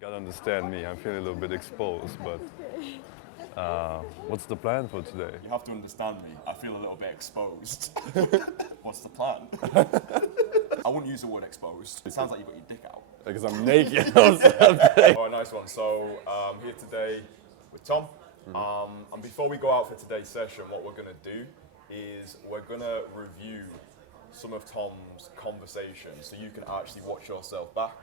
gotta understand me. I'm feeling a little bit exposed, but what's the plan for today? You have to understand me. I feel a little bit exposed. What's the plan? I wouldn't use the word exposed. It sounds like you've got your dick out. Because I'm naked or something. All right, nice one. So here today with Tom. And before we go out for today's session, what we're going to do is we're going to review some of Tom's conversations, so you can actually watch yourself back.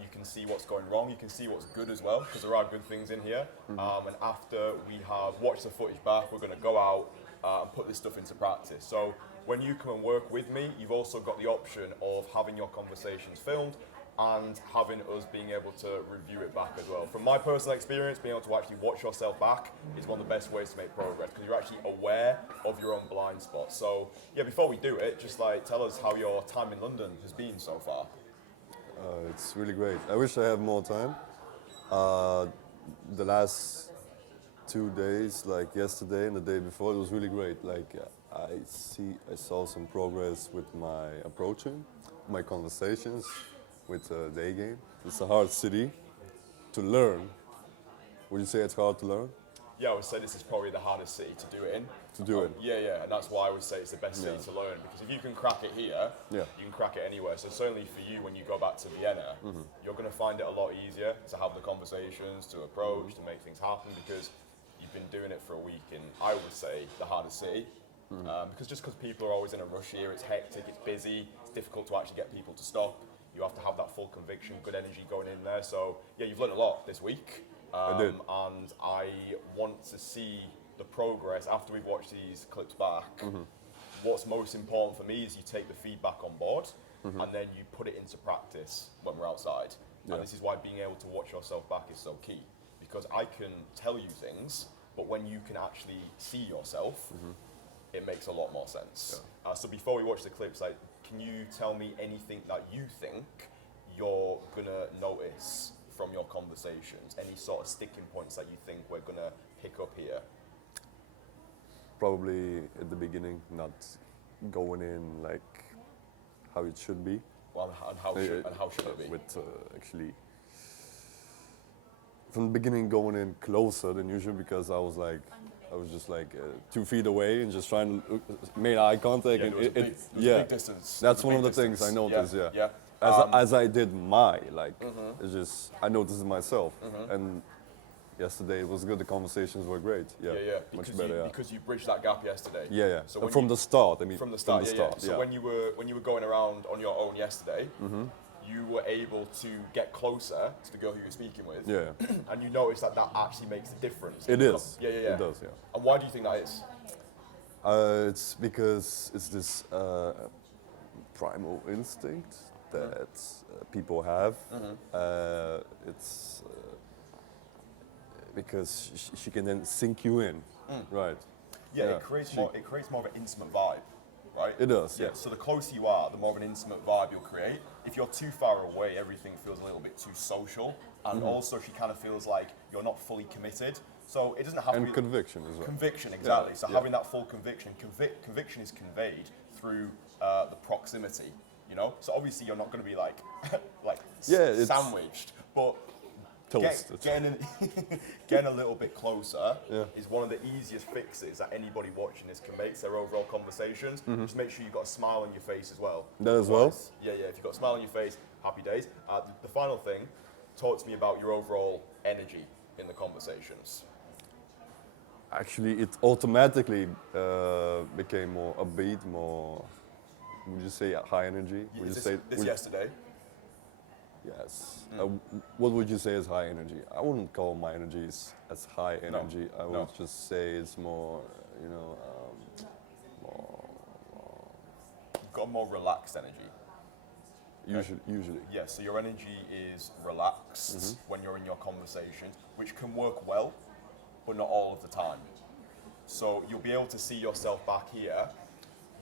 You can see what's going wrong, you can see what's good as well, because there are good things in here. And after we have watched the footage back, we're going to go out and put this stuff into practice. So when you come and work with me, you've also got the option of having your conversations filmed and having us being able to review it back as well. From my personal experience, being able to actually watch yourself back is one of the best ways to make progress, because you're actually aware of your own blind spots. So yeah, before we do it, just like tell us how your time in London has been so far. It's really great. I wish I had more time. The last 2 days, like yesterday and the day before, it was really great. Like I saw some progress with my approaching, my conversations, with day game. It's a hard city to learn. Would you say it's hard to learn? Yeah, I would say this is probably the hardest city to do it in. To do it? Yeah, and that's why I would say it's the best city to learn, because if you can crack it here, you can crack it anywhere. So certainly for you, when you go back to Vienna, you're going to find it a lot easier to have the conversations, to approach, to make things happen, because you've been doing it for a week in, I would say, the hardest city. Because people are always in a rush here, it's hectic, it's busy, it's difficult to actually get people to stop. You have to have that full conviction, good energy going in there. So yeah, you've learned a lot this week. I did. And I want to see the progress after we've watched these clips back. What's most important for me is you take the feedback on board and then you put it into practice when we're outside. And this is why being able to watch yourself back is so key. Because I can tell you things, but when you can actually see yourself, it makes a lot more sense. So before we watch the clips, like, can you tell me anything that you think you're gonna notice from your conversations? Any sort of sticking points that you think we're gonna pick up here? Probably at the beginning, not going in like how it should be. Well, and how should it be? With actually, from the beginning going in closer than usual, because I was just like 2 feet away and just trying to make eye contact. Yeah, and big distance. That's one of the things I noticed. Yeah. As I did it's just I noticed it myself. And yesterday it was good. The conversations were great. Yeah. Much better. Because you bridged that gap yesterday. Yeah. So from the start. I mean, from the start. So when you were going around on your own yesterday, you were able to get closer to the girl who you were speaking with. Yeah. And you noticed that actually makes a difference. It is. Yeah. It does. Yeah. And why do you think that is? It's because it's this primal instinct that people have. It's because she can then sink you in, right? Yeah, it creates more of an intimate vibe, right? It does. Yeah. So the closer you are, the more of an intimate vibe you'll create. If you're too far away, everything feels a little bit too social, and also she kind of feels like you're not fully committed. So it doesn't have to be conviction as well. Conviction, exactly. So having that full conviction, conviction is conveyed through the proximity. You know, so obviously you're not going to be like sandwiched, but getting a little bit closer is one of the easiest fixes that anybody watching this can make to their overall conversations. Just make sure you've got a smile on your face as well. That as well? Yeah. If you've got a smile on your face, happy days. The final thing, talk to me about your overall energy in the conversations. Actually, it automatically became more upbeat, more. Would you say high energy? Would you say this yesterday? Yes. What would you say is high energy? I wouldn't call my energy as high energy. I would just say it's more, more. You've got a more relaxed energy. Usually. Yeah. So your energy is relaxed when you're in your conversations, which can work well, but not all of the time. So you'll be able to see yourself back here.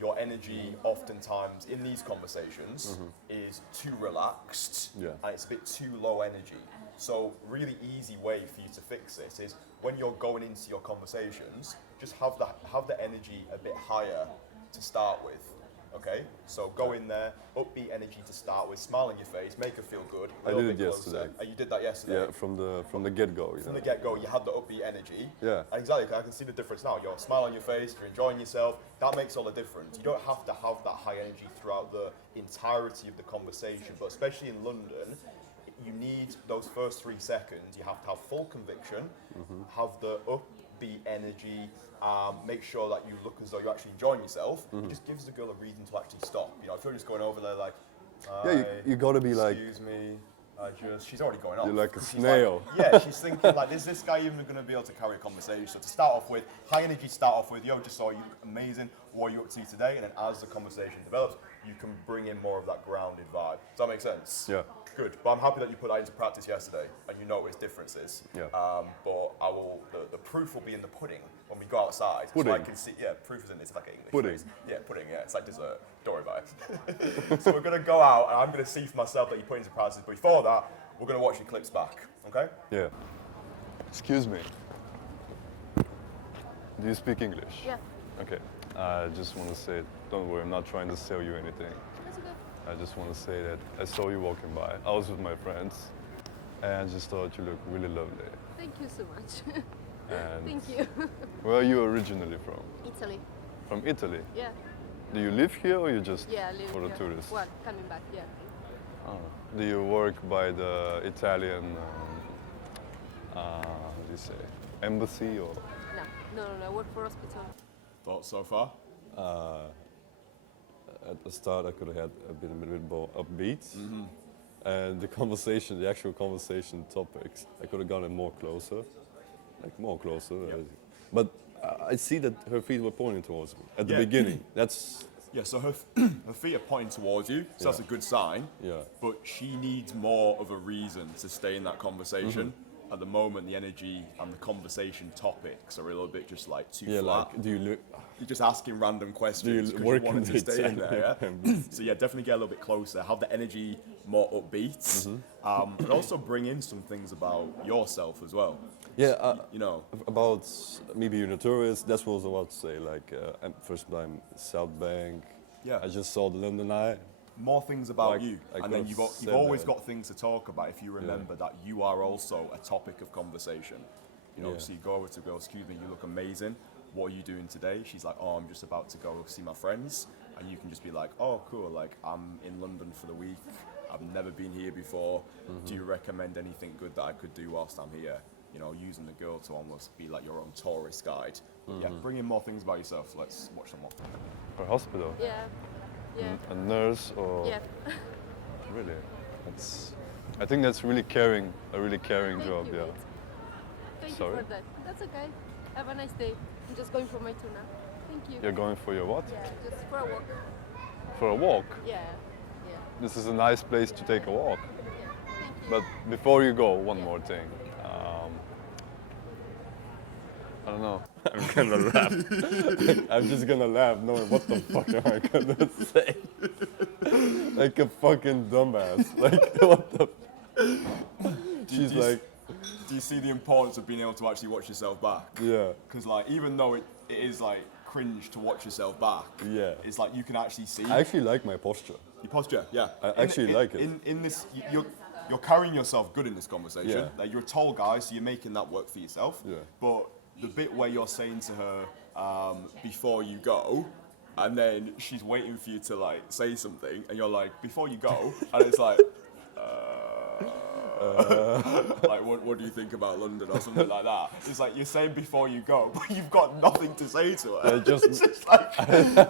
Your energy oftentimes in these conversations is too relaxed and it's a bit too low energy. So really easy way for you to fix this is when you're going into your conversations, just have the energy a bit higher to start with. Okay, so go in there, upbeat energy to start with, smile on your face, make her feel good. I did it yesterday. You did that yesterday? Yeah, from the get-go. From the get-go, you had the upbeat energy. Yeah. Exactly, I can see the difference now. You're smile on your face, you're enjoying yourself. That makes all the difference. You don't have to have that high energy throughout the entirety of the conversation, but especially in London, you need those first 3 seconds. You have to have full conviction, have the upbeat energy, make sure that you look as though you're actually enjoying yourself. It just gives the girl a reason to actually stop. You know, if you're just going over there like, Yeah, you gotta be like. excuse me, she's already going off. You're like a She's snail. Like, yeah, she's thinking like, is this guy even going to be able to carry a conversation? So to start off with, high energy to start off with, yo, just saw you, amazing, what are you up to today? And then as the conversation develops, you can bring in more of that grounded vibe. Does that make sense? Yeah. Good, but I'm happy that you put that into practice yesterday and you noticed differences. Yeah. But I will, the proof will be in the pudding when we go outside. Pudding? So I can see, yeah, proof is in, it's like an English Pudding? phrase. Yeah, pudding, yeah, it's like dessert. Don't worry about it. So we're gonna go out and I'm gonna see for myself that you put into practice, but before that, we're gonna watch your clips back, okay? Yeah. Excuse me. Do you speak English? Yeah, Okay. I just want to say, don't worry, I'm not trying to sell you anything. that's okay. I just want to say that I saw you walking by. I was with my friends, and I just thought you looked really lovely. Thank you so much. And Thank you. where are you originally from? Italy. From Italy. Yeah. Do you live here or you just Yeah, I live for the here. tourists? Well, coming back, yeah. Oh. Do you work by the Italian, how do you say, embassy or? No, I work for hospital. Thoughts so far? At the start, I could have been a bit more upbeat, and the actual conversation topics, I could have gotten more closer. But I see that her feet were pointing towards me at the Yeah. beginning. That's Yeah, so her feet are pointing towards you, so that's a good sign. Yeah. But she needs more of a reason to stay in that conversation. At the moment, the energy and the conversation topics are a little bit just like too yeah. flat. Like, do you look? You're just asking random questions because work you wanted in to the stay in there. Italian Yeah? So yeah, definitely get a little bit closer. Have the energy more upbeat, but also bring in some things about yourself as well. Yeah. You know, About me being a tourist, that's what I was about to say. Like, first time South Bank. Yeah. I just saw the London Eye. more things about Like, you, I and then could've you've said always that. got things to talk about if you remember that you are also a topic of conversation. You know, Yeah. so you go over to go, excuse me, you look amazing. What are you doing today? She's like, oh, I'm just about to go see my friends. And you can just be like, oh, cool, like I'm in London for the week. I've never been here before. Do you recommend anything good that I could do whilst I'm here? You know, using the girl to almost be like your own tourist guide. Yeah, bring in more things about yourself. Let's watch them more. For hospital. Yeah. Yeah. A nurse or Yeah. really? I think that's really caring, a really caring Thank job. you, Yeah. mate. Thank Sorry? you for that. That's okay. Have a nice day. I'm just going for my tuna. Thank you. You're going for your what? Yeah, just for a walk. For a walk. Yeah. Yeah. This is a nice place to take a walk. Yeah. Thank you. But before you go, one more thing. I don't know. I'm gonna laugh. I'm just gonna laugh knowing what the fuck am I gonna say. Like a fucking dumbass. Like what the She's like, Do you see the importance of being able to actually watch yourself back? yeah, Because like, even though it is like cringe to watch yourself back, yeah. it's like you can actually see I actually like my posture. your posture. Yeah, I actually like it. In this, you're carrying yourself good in this conversation. Yeah. Like you're a tall guy, so you're making that work for yourself. Yeah. But the bit where you're saying to her before you go, and then she's waiting for you to like say something, and you're like, before you go, and it's like. Like what do you think about London or something like that? It's like you're saying before you go, but you've got nothing to say to her. Yeah, just- It's just like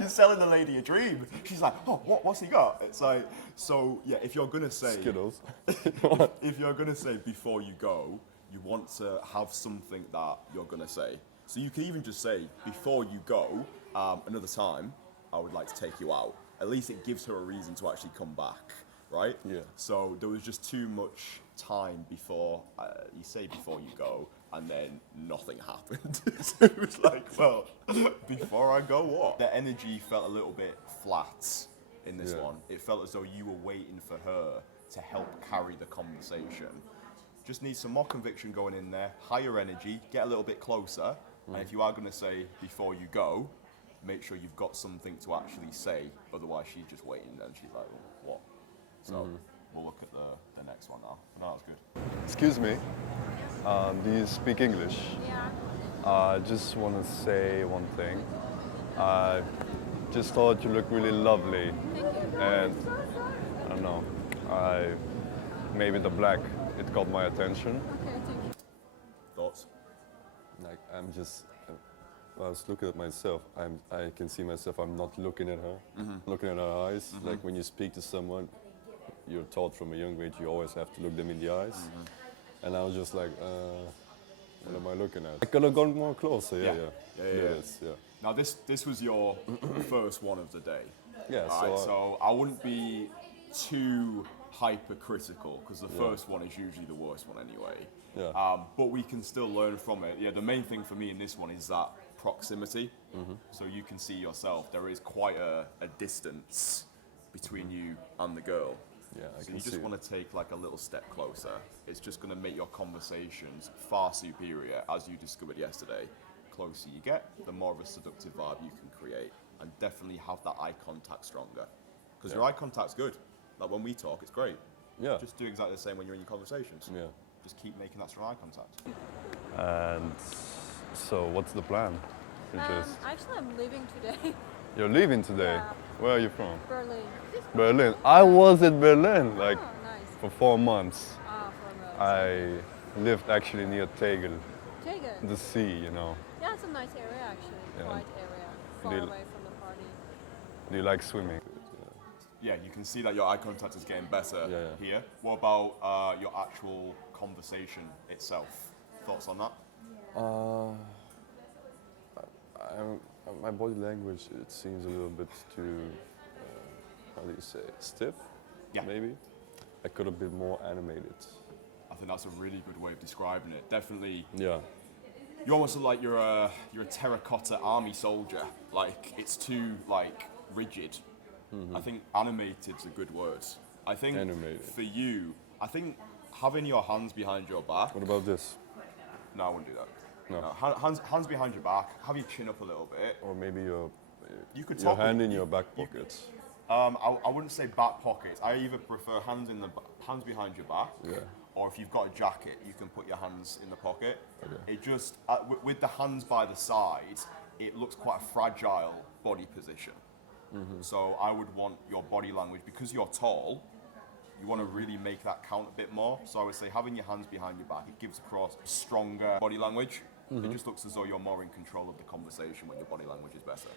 you're selling the lady a dream. She's like, oh, what's he got? It's like, so yeah, if you're gonna say Skittles. if you're gonna say before you go, you want to have something that you're gonna say. So you can even just say before you go, another time, I would like to take you out. At least it gives her a reason to actually come back, right? Yeah. So there was just too much time before you say before you go, and then nothing happened. So it was like, well, before I go, what? The energy felt a little bit flat in this Yeah. one. It felt as though you were waiting for her to help carry the conversation. Just need some more conviction going in there, higher energy, get a little bit closer, and if you are going to say before you go, make sure you've got something to actually say. Otherwise, she's just waiting and she's like, what? So we'll look at the next one now. No, that's good. Excuse me, do you speak English? Yeah. I just want to say one thing. I just thought you look really lovely, and I don't know, maybe the black, it got my attention. Okay, thank you. Thoughts? Like I was looking at myself. I can see myself. I'm not looking at her, looking at her eyes. Like when you speak to someone, you're taught from a young age you always have to look them in the eyes. And I was just like, what am I looking at? I could have gone more closer. Yeah. Yeah. Now this was your first one of the day. Yeah. Right, so I wouldn't be too hypercritical because the first one is usually the worst one anyway. Yeah. But we can still learn from it. Yeah, the main thing for me in this one is that proximity. So you can see yourself. There is quite a distance between you and the girl. Yeah, I So can you see just it. want to take like a little step closer. It's just going to make your conversations far superior, as you discovered yesterday. Closer you get, the more of a seductive vibe you can create, and definitely have that eye contact stronger. Because your eye contact's good. Like when we talk, it's great. Yeah. Just do exactly the same when you're in your conversations. Yeah. Just keep making that strong eye contact. And so, what's the plan? Actually, I'm leaving today. You're leaving today. Yeah. Where are you from? Berlin. Berlin. I was in Berlin like Oh, nice. for 4 months. From I lived actually near Tegel, Jagan. the sea, you know. Yeah, it's a nice area actually. Yeah. Quiet area. Far Do you- away from the party. Do you like swimming? Yeah, you can see that your eye contact is getting better Yeah. here. What about your actual conversation itself? Thoughts on that? My body language, it seems a little bit too, how do you say, stiff? Yeah. Maybe. I could have been more animated. I think that's a really good way of describing it. Definitely, Yeah. you almost look like you're a terracotta army soldier. Like it's too like rigid. I think animated's a good word. I think Animated. for you, I think having your hands behind your back. What about this? No, I wouldn't do that. No. Hands behind your back. Have your chin up a little bit. Or maybe You could your talk hand with- in your back pocket. I wouldn't say back pockets. I either prefer hands behind your back, Yeah. or if you've got a jacket, you can put your hands in the pocket. Okay. It just with the hands by the side, it looks quite a fragile body position. So I would want your body language, because you're tall, you want to really make that count a bit more. So I would say having your hands behind your back, it gives across stronger body language. It just looks as though you're more in control of the conversation when your body language is better.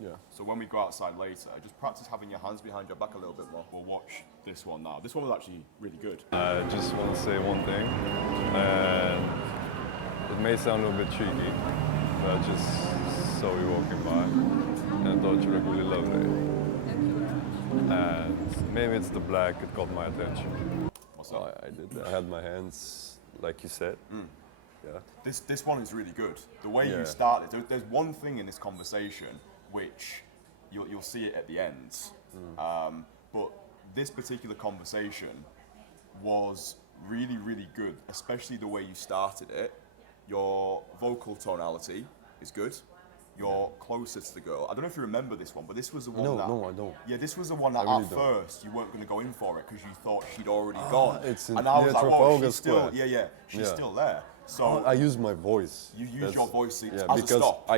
Yeah. So when we go outside later, just practice having your hands behind your back a little bit more. We'll watch this one now. This one was actually really good. I just want to say one thing, and it may sound a little bit cheeky, but I just saw you walking by, and I thought you looked really lovely. Thank you very much. And maybe it's the black, it got my attention. What's So that? I did. I had my hands, like you said. Yeah. This one is really good. The way Yeah. you started, there's one thing in this conversation which you'll see it at the end, but this particular conversation was really, really good, especially the way you started it. Your vocal tonality is good. You're closer to the girl. I don't know if you remember this one, but this was the one that... No, I don't. Yeah, this was the one that I really at don't. first you weren't going to go in for it because you thought she'd already gone. it's in- and I was near like, whoa, Trafalgar she's still... Square. Yeah, she's Yeah. still there. So I use my voice. you use your voice as a because stop.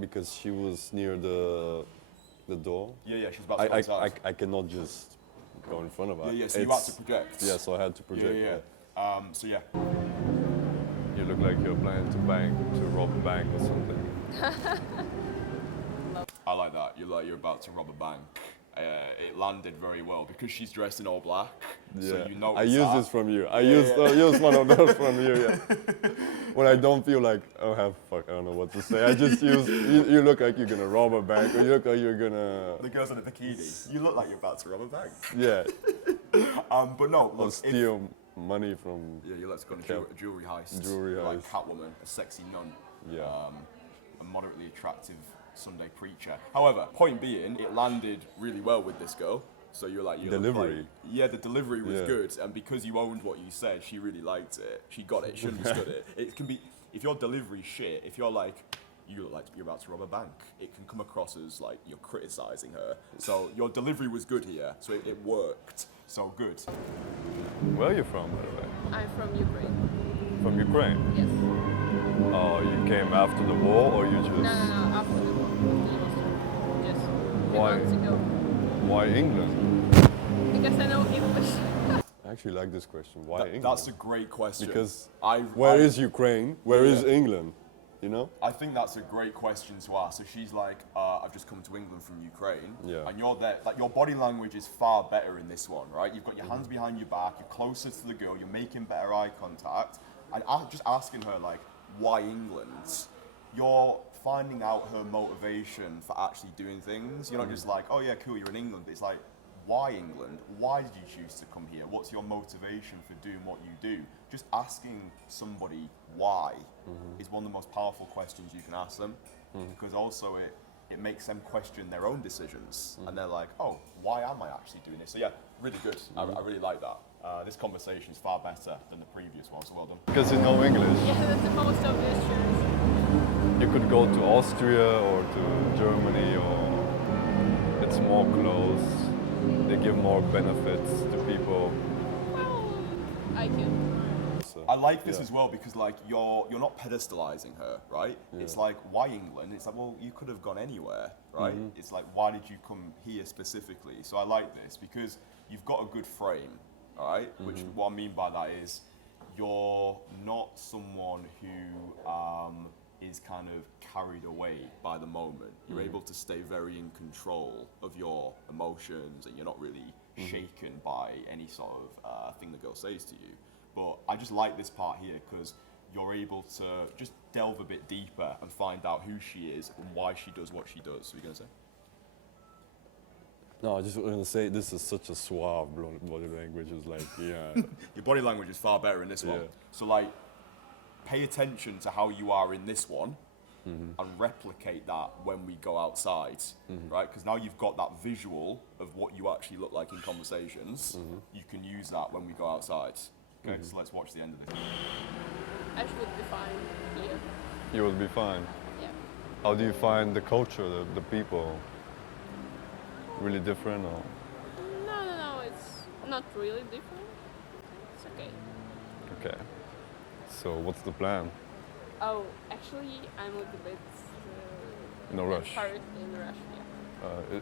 because she was near the door. Yeah, she's about to go inside. I cannot just go in front of her. Yeah, so you had to project. Yeah, so I had to project. Yeah. So yeah, You look like you're planning to rob a bank or something. I like that. You look like you're about to rob a bank. It landed very well because she's dressed in all black. So Yeah. you know. I use this from you. I use one of those from you. Yeah. When I don't feel like I don't know what to say. I just use. You look like you're gonna rob a bank, or you look like you're gonna. The girls in a bikini. You look like you're about to rob a bank. Yeah. But no, Or look, if, steal money from. yeah, you let's go on a jewelry heist. Jewelry Like heist. Catwoman, a sexy nun. Yeah. A moderately attractive Sunday preacher. However, point being, it landed really well with this girl. So you're like, Delivery. Yeah, the delivery was Yeah. good, and because you owned what you said, she really liked it. She got it. She understood it. It can be if your delivery's shit. If you're like, you look like you're about to rob a bank. It can come across as like you're criticizing her. So your delivery was good here, so it worked. So good. Where are you from, by the way? I'm from Ukraine. From Ukraine? Yes. Oh, you came after the war, or you just... No, after the war. Yes. A few Why? months ago. Why England? Because I know English. I actually like this question. Why England? That's a great question. Because Where is Ukraine? Where is England? You know? I think that's a great question to ask. So she's like, I've just come to England from Ukraine. Yeah. And you're there. Like, your body language is far better in this one, right? You've got your hands behind your back, you're closer to the girl, you're making better eye contact. And just asking her, like, why England? You're finding out her motivation for actually doing things. You're not just like, oh yeah, cool, you're in England. But it's like, why England? Why did you choose to come here? What's your motivation for doing what you do? Just asking somebody why is one of the most powerful questions you can ask them, because also it makes them question their own decisions, and they're like, oh, why am I actually doing this? So yeah, really good. I really like that. This conversation is far better than the previous one, so well done. Because you know English. Yeah, that's the most obvious choice. You could go to Austria or to Germany, or it's more close. They give more benefits to people. Well, I can. So, I like this as well because like you're not pedestalizing her, right? It's like, why England? It's like, well, you could have gone anywhere, right? It's like, why did you come here specifically? So I like this because you've got a good frame, all right? Which what I mean by that is you're not someone who is kind of carried away by the moment. You're able to stay very in control of your emotions, and you're not really shaken by any sort of thing the girl says to you. But I just like this part here because you're able to just delve a bit deeper and find out who she is and why she does what she does. So you're gonna say? no, I just want to say this is such a suave body language. It's like, yeah. Your body language is far better in this one. Yeah. So like, pay attention to how you are in this one and replicate that when we go outside, right? Because now you've got that visual of what you actually look like in conversations. You can use that when we go outside. Okay, so let's watch the end of this. I should be fine here. You will be fine. Yeah. How do you find the culture, the people? Really different, or? No, it's not really different. It's okay. Okay. So what's the plan? Oh, actually, I'm a little bit In a rush. embarrassed in rush.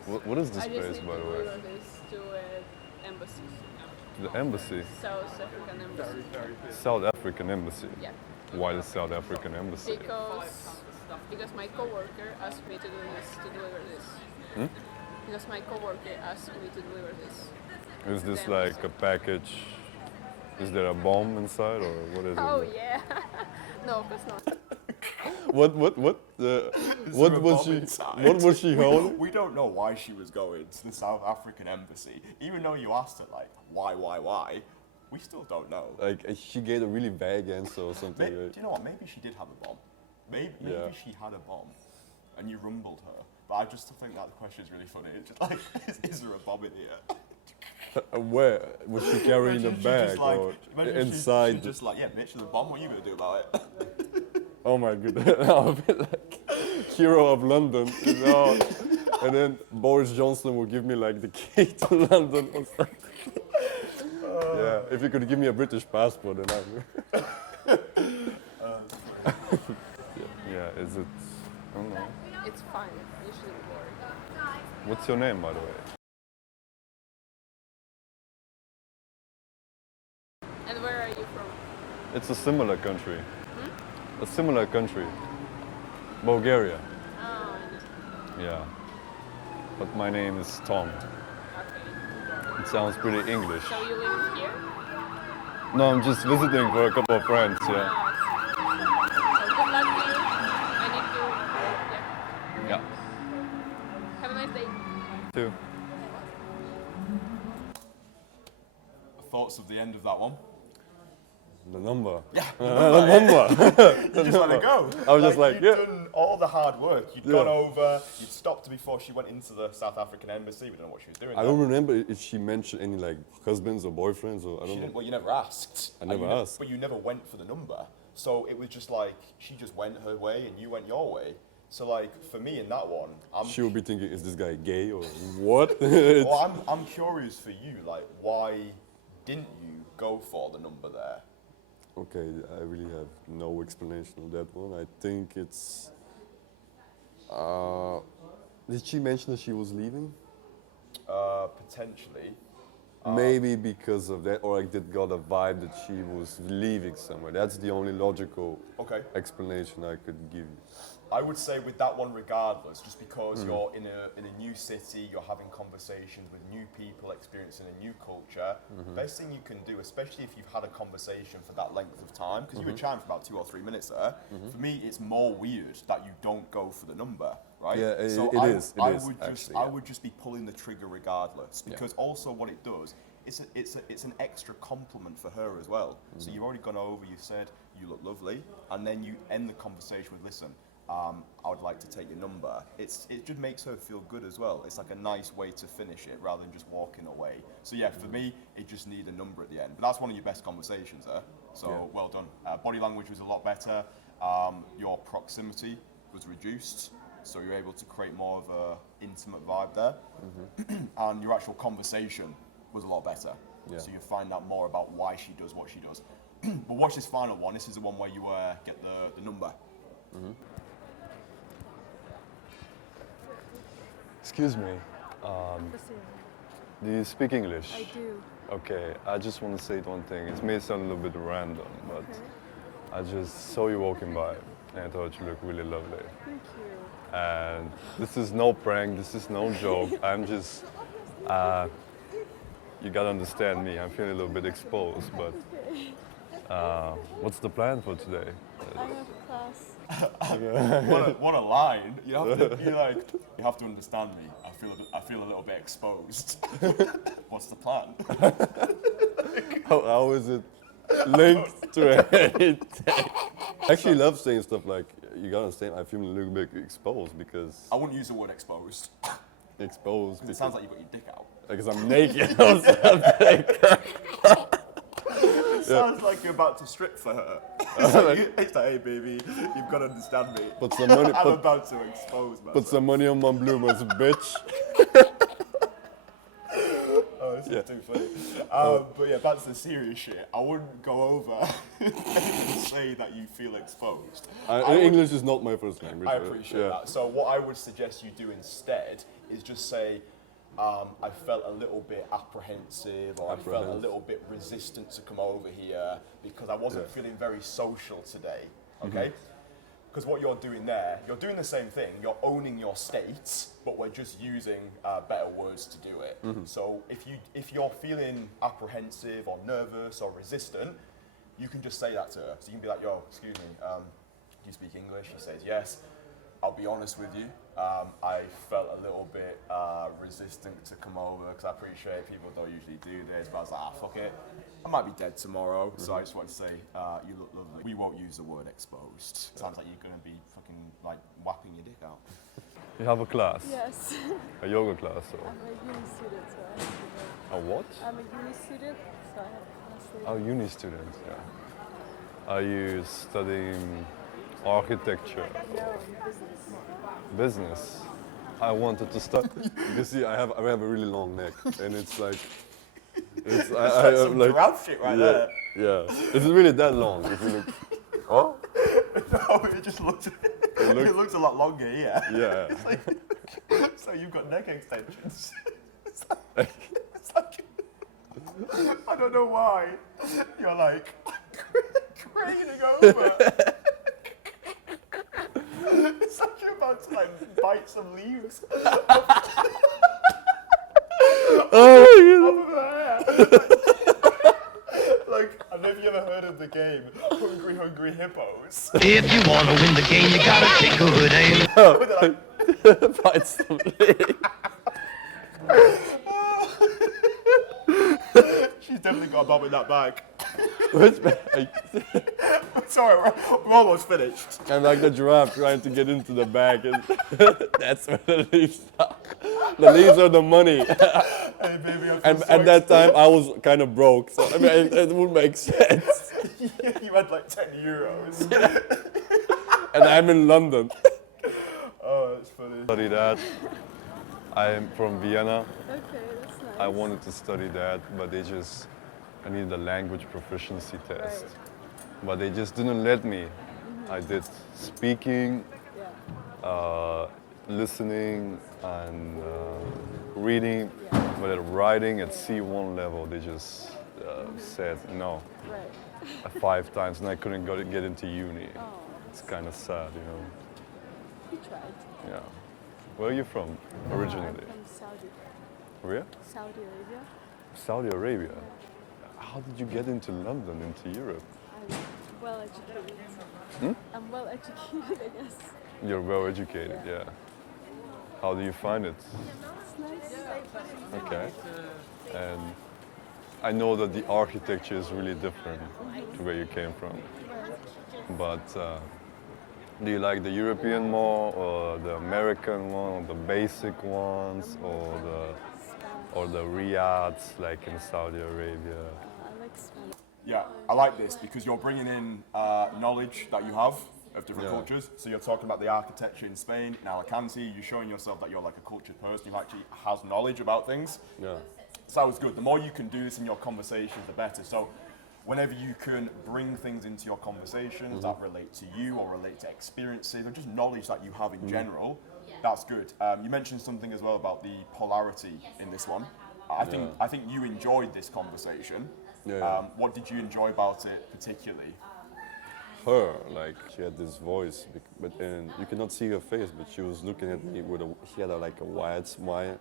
Yeah. What is this I just place, need by to the way? deliver this to embassies. The embassy. South African embassy. South African embassy. Yeah. Why the South African embassy? Because my coworker asked me to deliver this. Because my coworker asked me to deliver this. Is this like a package? Is there a bomb inside, or what is Oh it? yeah. No, of course not. What was she holding? We don't know why she was going to the South African embassy. Even though you asked her, like, why? We still don't know. Like she gave a really vague answer or something. Do Right? you know what? Maybe she did have a bomb. Maybe Yeah. she had a bomb, and you rumbled her. But I just think that the question is really funny. It's just like, is there a bomb in here? Where was she carrying the Imagine she bag just like- or imagine inside? She's just like, yeah, bitch, there's a bomb. What are you gonna do about it? Oh my goodness! I'll be like hero of London, you know. And then Boris Johnson will give me like the key to London or something. Yeah, if you could give me a British passport, then I'm. Yeah, is it? I don't know. It's fine. You shouldn't worry. What's your name, by the way? And where are you from? It's a similar country. A similar country. Bulgaria. Oh, I know. Yeah. But my name is Tom. Okay. It sounds pretty English. So you live here? No, I'm just visiting for a couple of friends, yeah. So good luck to you. I need to. Yeah. Have a nice day. Too. Thoughts of the end of that one? The number. Yeah. The number. You just let it go. I was just like, you'd yeah. done all the hard work. You'd Yeah. gone over. You'd stopped her before she went into the South African embassy. We don't know what she was doing. I there. don't remember if she mentioned any like husbands or boyfriends or I She don't didn't, know. well, you never asked. I And never you asked. But you never went for the number. So it was just like she just went her way and you went your way. So like for me in that one, She will be thinking, is this guy gay or what? well, I'm curious for you, like why didn't you go for the number there? Okay, I really have no explanation of that one. I think it's. Did she mention that she was leaving? Potentially. Maybe because of that, or I did got a vibe that she was leaving somewhere. That's the only logical Okay. explanation I could give you. I would say with that one, regardless, just because you're in a new city, you're having conversations with new people, experiencing a new culture. Best thing you can do, especially if you've had a conversation for that length of time, because you were chatting for about 2 or 3 minutes there. For me, it's more weird that you don't go for the number, right? Yeah, so it is. I Actually, would just be pulling the trigger regardless, because also what it does. It's an extra compliment for her as well. So you've already gone over, you said you look lovely, and then you end the conversation with, listen, I would like to take your number. It just makes her feel good as well. It's like a nice way to finish it rather than just walking away. So yeah, for me, it just needs a number at the end. But that's one of your best conversations there. So well done. Body language was a lot better. Your proximity was reduced. So you're able to create more of an intimate vibe there. And your actual conversation was a lot better. Yeah. So you find out more about why she does what she does. But watch this final one. This is the one where you get the number. Excuse me. Do you speak English? I do. Okay, I just want to say one thing. It may sound a little bit random, but I just saw you walking by and I thought you looked really lovely. Thank you. And this is no prank, this is no joke. I'm just, you gotta understand me. I'm feeling a little bit exposed, but what's the plan for today? I have class. What a line! You have to be like. You have to understand me. I feel a little bit exposed. What's the plan? How is it linked to anything? I actually love saying stuff like, you gotta understand, I feel a little bit exposed because. I wouldn't use the word exposed. Exposed. It sounds like you've got your dick out. Because I'm naked or something. It sounds like you're about to strip for her. It's like, hey baby, you've got to understand me. Put some money. I'm about to expose myself. Put some money on my bloomers, bitch. Oh, this is too funny. But yeah, that's the serious shit. I wouldn't go over and say that you feel exposed. English is not my first language. I appreciate that. So what I would suggest you do instead is just say, I felt a little bit apprehensive, or I felt a little bit resistant to come over here because I wasn't feeling very social today, okay? Because what you're doing there, you're doing the same thing. You're owning your states, but we're just using better words to do it. So if you're feeling apprehensive or nervous or resistant, you can just say that to her. So you can be like, yo, excuse me, do you speak English? She says yes. I'll be honest with you, I felt a little bit resistant to come over because I appreciate people don't usually do this, but I was like, fuck it. I might be dead tomorrow, so I just want to say, you look lovely. We won't use the word exposed. Sounds like you're going to be fucking like whapping your dick out. You have a class? Yes. A yoga class? Or? I'm a uni student, so I have to go. A what? I'm a uni student, so I have class later. Oh, uni student, yeah. Are you studying architecture? No, business. Business? I wanted to study. You see, I have a really long neck, and it's like, it's That's some giraffe shit right there. Yeah, it's really that long. If you look, oh, No, it just looks, it looks a lot longer here. yeah. It's like, so you've got neck extensions. It's like, I don't know why. You're like craning over. It's like you're about to like bite some leaves. Oh my God. Like, I don't know if you ever heard of the game Hungry Hungry Hippos. If you wanna win the game, you gotta take good aim. Bite some leaves. She's definitely got a bob in that bag. Which bag? Sorry, we're almost finished. I'm like the giraffe trying to get into the bag, and that's where the leaves are. The leaves are the money. Hey, baby, And at that time, I was kind of broke, so I mean, it would make sense. you had like 10 euros. And I'm in London. study that. I'm from Vienna. Okay, that's nice. I wanted to study that, but I needed a language proficiency test. Right. But they just didn't let me. I did speaking, Yeah. listening, and reading, but at writing at C1 level, they just said no. Right. 5 times, and I couldn't get into uni. Oh, It's kind of sad, you know. you tried. Yeah. Where are you from originally? I'm from Saudi. Where? Saudi Arabia. Saudi Arabia. How did you get into London, into Europe? I'm well educated. Hmm? I'm well educated, I guess. You're well educated, yeah. How do you find it? It's nice. Okay. And I know that the architecture is really different to where you came from. But do you like the European more, or the American one, or the basic ones, or the riads like in Saudi Arabia? I like Spanish. Yeah, I like this because you're bringing in knowledge that you have of different Yeah. cultures. So you're talking about the architecture in Spain, in Alicante. You're showing yourself that you're like a cultured person who actually has knowledge about things. Yeah. Sounds good. The more you can do this in your conversations, the better. So whenever you can bring things into your conversations that relate to you or relate to experiences or just knowledge that you have in general, that's good. You mentioned something as well about the polarity in this one. I think you enjoyed this conversation. Yeah. What did you enjoy about it particularly? Her, like, she had this voice, and you cannot see her face, but she was looking at me with she had like a wide smile.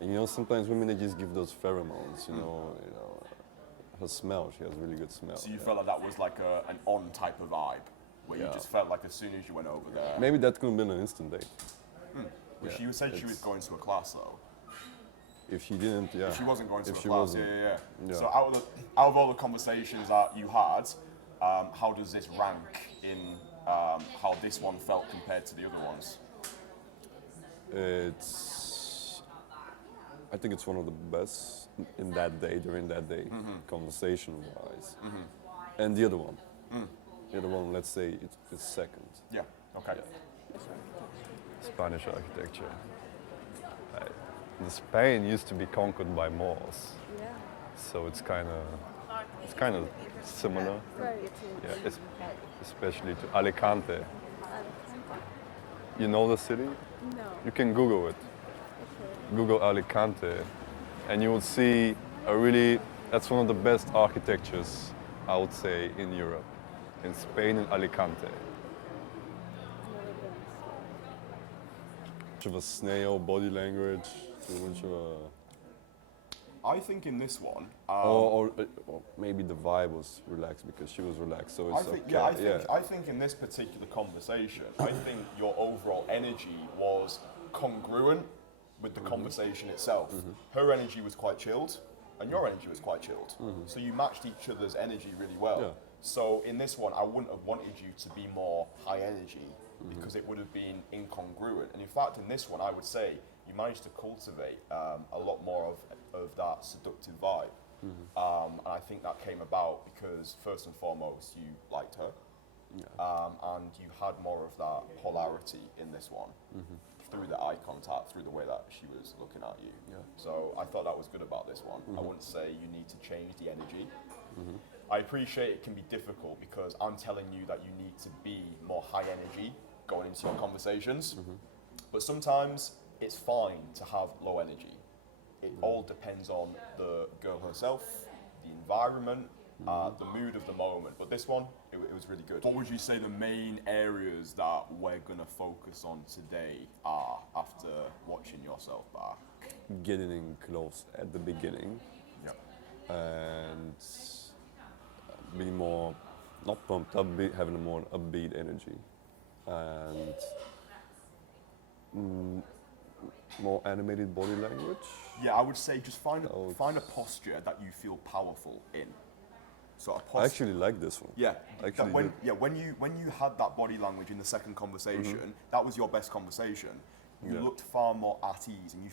And you know, sometimes women, they just give those pheromones, you know, her smell, she has really good smell. So you felt like that was like an on type of vibe, where you just felt like as soon as you went over there. Maybe that could have been an instant date. Well, Yeah, she said she was going to a class though. If she didn't, yeah. If she wasn't going to If a she class, wasn't, yeah. yeah. So out of all the conversations that you had, how does this rank in how this one felt compared to the other ones? I think it's one of the best in that day, during that day, conversation-wise. And the other one. The other one, let's say it's second. Yeah. Okay. Spanish architecture. The Spain used to be conquered by Moors, Yeah. so it's kind of similar. Right. Yeah, especially to Alicante. You know the city? No. You can Google it. Okay. Google Alicante, and you will see that's one of the best architectures, I would say, in Europe, in Spain and Alicante. Never been. Much of a snail body language, too much of a, I think in this one, or maybe the vibe was relaxed because she was relaxed, so it's okay. I think in this particular conversation, I think your overall energy was congruent with the conversation itself. Her energy was quite chilled, and your energy was quite chilled. So you matched each other's energy really well. Yeah. So in this one, I wouldn't have wanted you to be more high energy because it would have been incongruent. And in fact, in this one, I would say you managed to cultivate a lot more of that seductive vibe. And I think that came about because first and foremost, you liked her. And you had more of that polarity in this one through the eye contact, through the way that she was looking at you. Yeah. So I thought that was good about this one. I wouldn't say you need to change the energy. I appreciate it can be difficult because I'm telling you that you need to be more high energy going into your conversations. But sometimes it's fine to have low energy. It all depends on the girl herself, the environment, the mood of the moment. But this one, it was really good. What would you say the main areas that we're gonna focus on today are after watching yourself back? Getting in close at the beginning Yep. and be more, not pumped up, having a more upbeat energy and more animated body language. Yeah, I would say just find Oh, a posture that you feel powerful in. So a I posture. actually like this one. Yeah, Actually when did. when you had that body language in the second conversation, that was your best conversation. You Yeah. looked far more at ease, and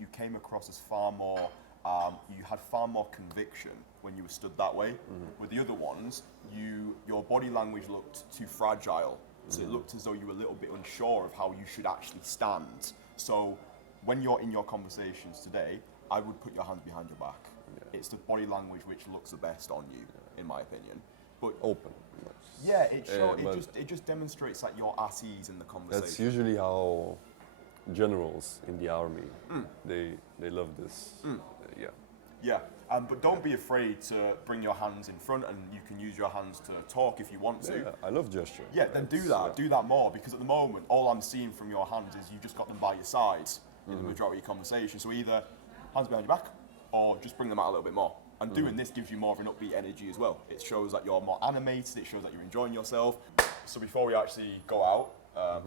you came across as far more. You had far more conviction when you were stood that way. With the other ones, your body language looked too fragile So it looked as though you were a little bit unsure of how you should actually stand. So when you're in your conversations today, I would put your hands behind your back. It's the body language which looks the best on you, in my opinion. But Open. yeah, it but just demonstrates that you're at ease in the conversation. that's usually how generals in the army, they love this. Yeah. Yeah, but don't be afraid to bring your hands in front, and you can use your hands to talk if you want to. Yeah, I love gesture. Yeah, then do that. Do that more, because at the moment, all I'm seeing from your hands is you just got them by your sides in the majority of your conversation. So either hands behind your back, or just bring them out a little bit more. And doing this gives you more of an upbeat energy as well. It shows that you're more animated. It shows that you're enjoying yourself. So before we actually go out,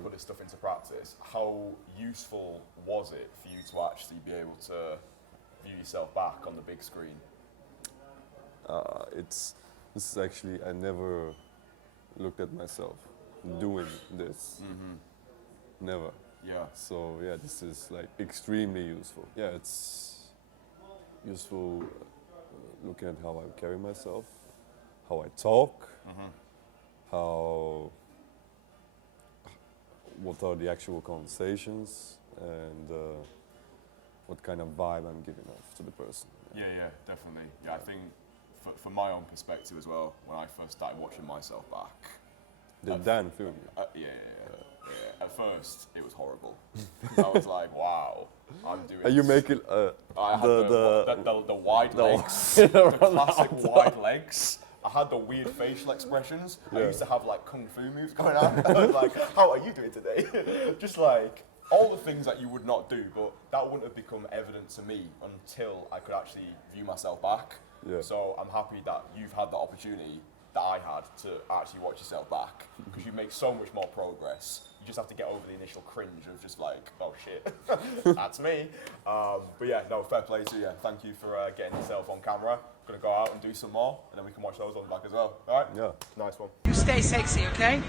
put this stuff into practice, how useful was it for you to actually be able to view yourself back on the big screen? This is actually, I never looked at myself doing this. Never. Yeah. So yeah, this is like extremely useful. Yeah, it's useful looking at how I carry myself, how I talk, what are the actual conversations, and what kind of vibe I'm giving off to the person. Yeah, definitely. Yeah, I think for my own perspective as well, when I first started watching myself back. Did Dan film you? Yeah. At first, it was horrible. I was like, wow, I'm doing And you this. make it I had the wide legs, the classic wide legs. I had the weird facial expressions. I used to have like kung fu moves going on. I was like, how are you doing today? Just like all the things that you would not do, but that wouldn't have become evident to me until I could actually view myself back. Yeah. So I'm happy that you've had the opportunity that I had to actually watch yourself back, because you make so much more progress. You just have to get over the initial cringe of just like, oh shit, that's me. But yeah, no, fair play to you. Thank you for getting yourself on camera. Gonna go out and do some more, and then we can watch those on the back as well. All right? Yeah. Nice one. You stay sexy, okay?